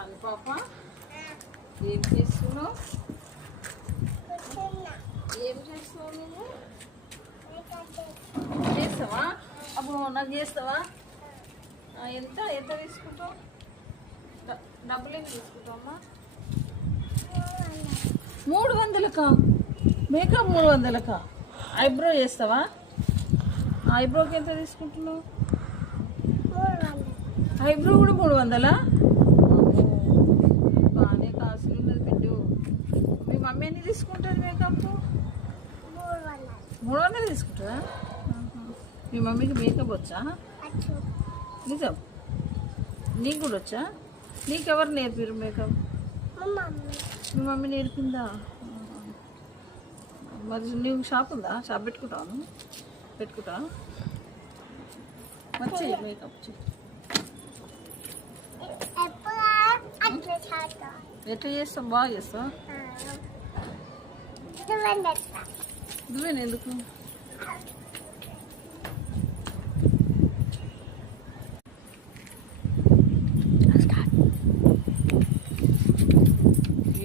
అని పాప ఏం చేస్తున్నావు? ఏం చేస్తావు నువ్వు? చేస్తావా? అప్పుడు నాకు చేస్తావా? ఎంత ఎంత తీసుకుంటావు? డబ్బులు ఏమి తీసుకుంటావమ్మా? 300కా? మేకప్ 300కా? ఐబ్రో చేస్తావా? ఐబ్రోకి ఎంత తీసుకుంటున్నావు? ఐబ్రో కూడా 300? బాగానే కాసులు ఉన్నది బిడ్డు. మీ మమ్మీ ఎన్ని తీసుకుంటుంది మేకప్? 300 తీసుకుంటుందా? మీ మమ్మీకి మేకప్ వచ్చా? నిజం? నీకు కూడా వచ్చా? నీకెవరు నేర్పిరు మేకప్? మీ మమ్మీ నేర్పిందా? మరి నీకు షాప్ ఉందా? షాప్ పెట్టుకుంటాను. పెట్టుకుంటా వచ్చి మేకప్ ఎట్లా చేస్తావు? బాగా చేస్తావు. నువ్వేనా ఎందుకు?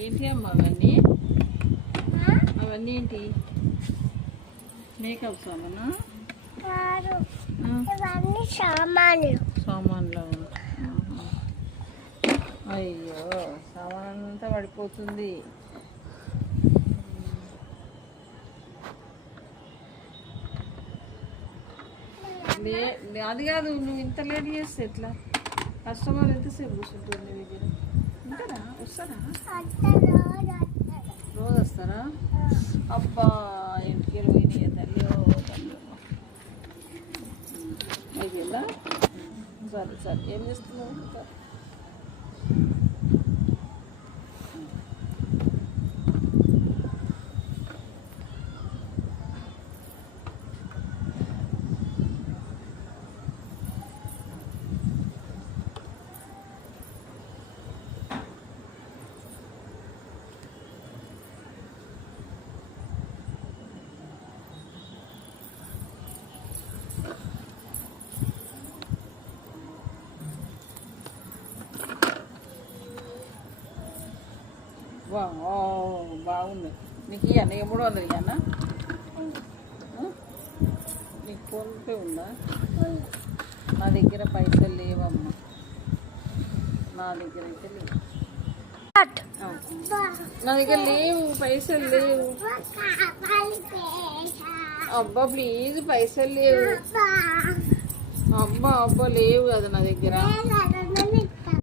ఏంటి అమ్మా అవన్నీ? అవన్నీ ఏంటి? మేకప్ సామానా? సామాన్లు. అయ్యో సామాన్ అంతా పడిపోతుంది. అది కాదు, నువ్వు ఇంత లేట్ చేస్తే ఎట్లా? కస్టమర్ ఎంతసేపు కూర్చుంటుంది నీ దగ్గర? ఉంటారా? వస్తారా? రోజు వస్తారా? అబ్బా ఇంటికి పోయినాయి తల్లి. అయిపోయిందా? సరే సరే. ఏం చేస్తున్నావు? బాగుంది. నీకు ఇవ్వనా? 300 ఇవ్వనా? నీకు ఫోన్పే ఉందా? నా దగ్గర పైసలు లేవమ్మా. నా దగ్గర అయితే లేవు. నా దగ్గర లేవు, పైసలు లేవు. అబ్బా ప్లీజ్ పైసలు లేవు. అబ్బా అబ్బా లేవు కదా నా దగ్గర.